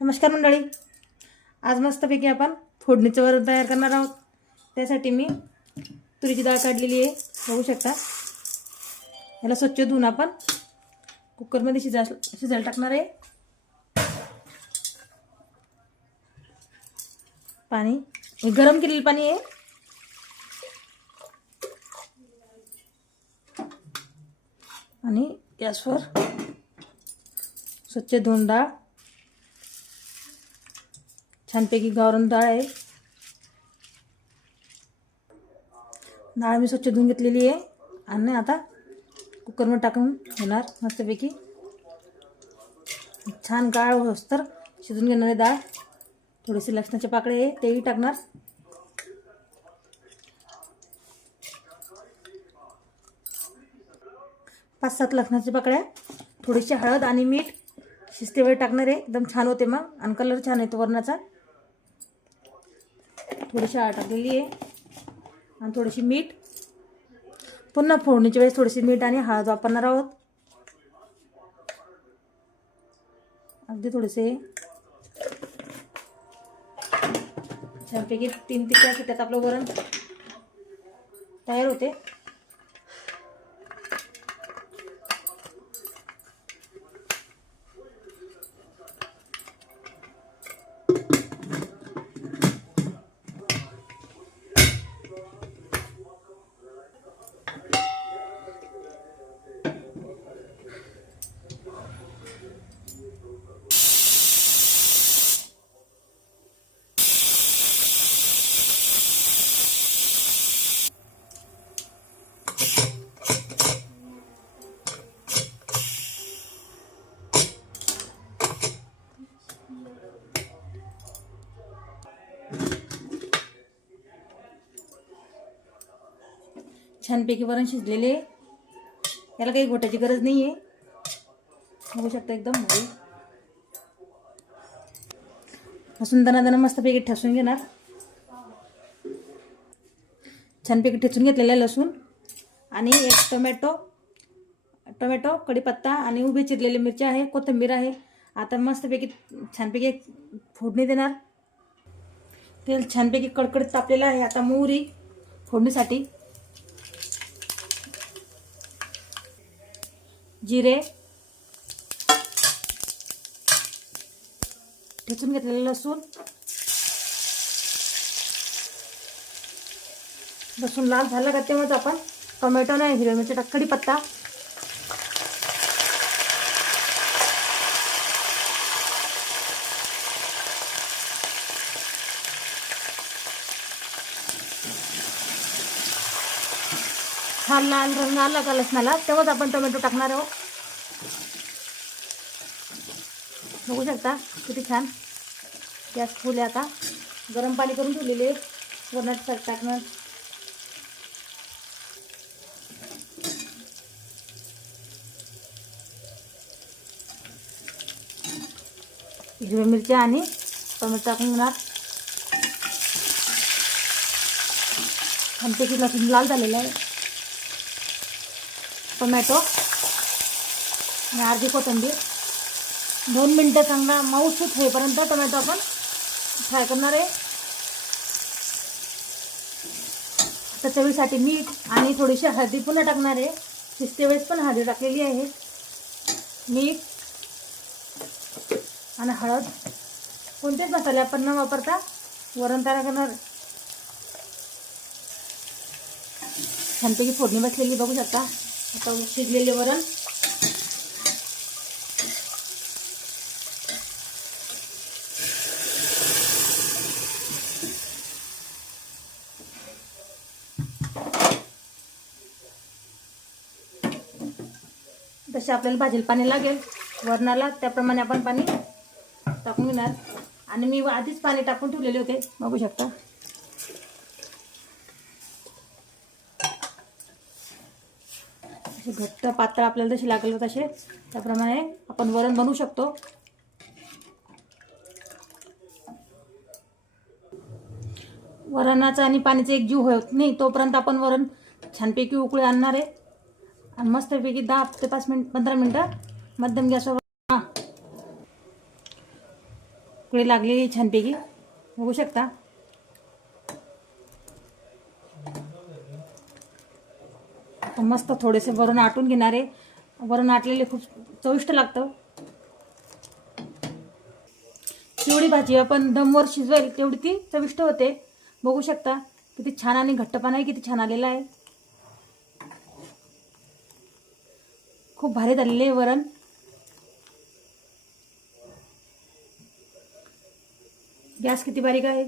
नमस्कार मंडळी, आज मस्तपैकी आपण फोडणीचं वरण तयार करणार आहोत। त्यासाठी मी तुरीची डाळ काढलेली आहे, बघू शकता। याला स्वच्छ धुवून आपण कुकरमध्ये शिजायला टाकणार आहे। पाणी हे गरम केलेलं पाणी आहे। आणि गॅसवर स्वच्छ धुवून डाळ, छानपैकी गावरान डाळ आहे। डाळ मी स्वच्छ धुवून घेतलेली आहे आणि आता कुकरमध्ये टाकून घेणार। मस्तपैकी छान गाळ होस्तर शिजून घेणार आहे डाळ। थोडेसे लसणाचे पाकळे आहे तेही टाकणार। पाच सात लसणाच्या पाकळ्या, थोडीशी हळद आणि मीठ शिजते वेळ टाकणार आहे। एकदम छान होते मग, आणि कलर छान येतो वरणाचा। थोडीशी हळद टाकलेली आहे आणि थोडीशी मीठ। पुन्हा फोडणीच्या वेळेस थोडीशी मीठ आणि हळद वापरणार आहोत। अगदी थोडेसे छानपैकी 3 ते 4 शिट्यात आपलं वरण तयार होते। छानपैकी वरण शिजलेले, याला काही घोटायची गरज नाही आहे। बघू शकता एकदम भारी लसूण दना मस्तपैकी ठेचून घेणार। छानपैकी ठेचून घेतलेला लसूण आणि एक टोमॅटो कढीपत्ता आणि उभे चिरलेले मिरच्या आहे, कोथिंबीर आहे। आता मस्तपैकी छानपैकी एक फोडणी देणार। तेल छानपैकी कडकडीत तापलेलं आहे। आता मोहरी फोडणीसाठी, जिरे, ठेचून घेतलेलं लसूण लाल झाला का तेव्हाच आपण टोमॅटो नाही हिरवी मिरची टाक, कढीपत्ता, छान लाल रंग आला का लसणाला तेव्हाच आपण टोमॅटो टाकणार आहोत। बघू शकता किती छान गॅस फुल आहे। आता गरम पाणी करून ठेवलेले वरणात टाकणार। हिरव्या मिरच्या आणि टोमॅटो टाकून घेणार। छानपैकी लसूण लाल झालेलं आहे। टोमॅटो आणि अर्धी कोथिंबीर, 2 मिनिटं चांगला मऊसूत होईपर्यंत टोमॅटो आपण फ्राय करणार आहे। तर चवीसाठी मीठ आणि थोडीशी हळदी पुन्हा टाकणार आहे। शिजते वेळेस पण हळदी टाकलेली आहे। मीठ आणि हळद, कोणतेच मसाले आपण न वापरता वरण तयार करणार। छानपैकी फोडणी बसलेली बघू शकता। आता शिजलेले वरण जसे आपल्याला भाजीला पाणी लागेल वरणाला त्याप्रमाणे आपण पाणी टाकून घेणार। आणि मी आधीच पाणी टाकून ठेवलेले होते, बघू शकता। असे घट्ट पातळ आपल्याला जसे लागेल तसे त्याप्रमाणे आपण वरण बनवू शकतो। वरणाचा आणि पाण्याचा एक जीव होत नाही तोपर्यंत आपण वरण छानपैकी उकळी आणणार आहे। आणि मस्तपैकी 10 ते 15 मिनिटं मध्यम गॅसवर उकळी लागलेली छानपैकी बघू शकता. मस्त थोडेसे वरून आटून घेणारे. वरून आटलेले खूप चविष्ट लागतं. जेवढी भाजी आपण दमवर शिजवेल तेवढी ती चविष्ट होते. बघू शकता किती छान आणि घट्टपणाही किती छान आलेला आहे. खूप भारी झालेले आहे वरण. गॅस किती बारीक आहे.